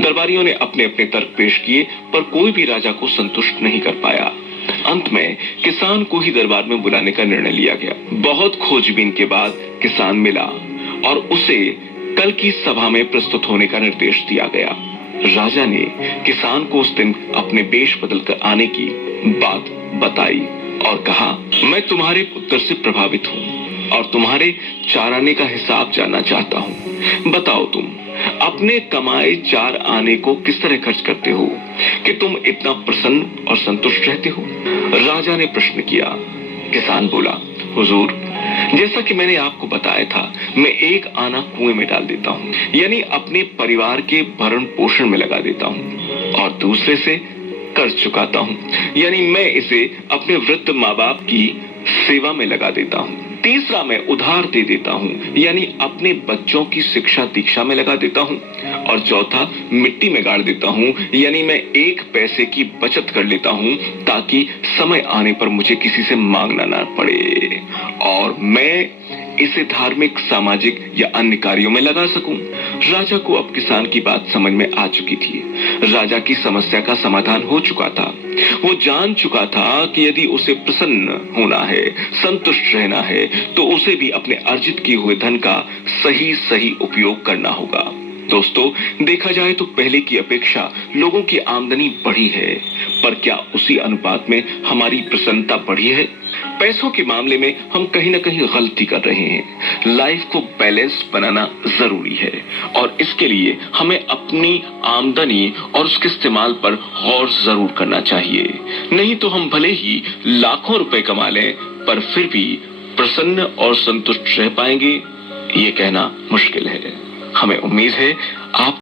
दरबारियों ने अपने अपने तर्क पेश किए, पर कोई भी राजा को संतुष्ट नहीं कर पाया। अंत में किसान को ही दरबार में बुलाने का निर्णय लिया गया। बहुत खोजबीन के बाद किसान मिला और उसे कल की सभा में प्रस्तुत होने का निर्देश दिया गया। राजा ने किसान को उस दिन अपने वेश बदलकर आने की बात बताई और कहा, मैं तुम्हारे उत्तर से प्रभावित हूँ और तुम्हारे चाराने का हिसाब जानना चाहता हूँ। बताओ, तुम अपने कमाए 4 आने को किस तरह खर्च करते हो कि तुम इतना प्रसन्न और संतुष्ट रहते हो? राजा ने प्रश्न किया। किसान बोला, हुजूर, जैसा कि मैंने आपको बताया था, मैं 1 आना कुएं में डाल देता हूँ, यानी अपने परिवार के भरण पोषण में लगा देता हूँ, और दूसरे से कर्ज चुकाता हूँ, यानी मैं इसे अपने वृद्ध माँ बाप की सेवा में लगा देता हूँ। तीसरा, मैं उधार दे देता हूँ, यानी अपने बच्चों की शिक्षा दीक्षा में लगा देता हूँ। और चौथा, मिट्टी में गाड़ देता हूँ, यानी मैं 1 पैसे की बचत कर लेता हूँ ताकि समय आने पर मुझे किसी से मांगना ना पड़े और मैं इसे धार्मिक, सामाजिक या अन्य कार्यों में लगा सकूं। राजा को अब किसान की बात समझ में आ चुकी थी। राजा की समस्या का समाधान हो चुका था। वो जान चुका था कि यदि उसे प्रसन्न होना है, संतुष्ट रहना है, तो उसे भी अपने अर्जित किए हुए धन का सही उपयोग करना होगा। दोस्तों, देखा जाए तो पहले की अपेक्षा लोगों की आमदनी बढ़ी है, पर क्या उसी अनुपात में हमारी प्रसन्नता बढ़ी है? पैसों के मामले में हम कहीं ना कहीं गलती कर रहे हैं। लाइफ को बैलेंस बनाना जरूरी है और इसके लिए हमें अपनी आमदनी और उसके इस्तेमाल पर गौर जरूर करना चाहिए। नहीं तो हम भले ही लाखों रुपए कमा लें, पर फिर भी प्रसन्न और संतुष्ट रह पाएंगे, ये कहना मुश्किल है। हमें उम्मीद है आप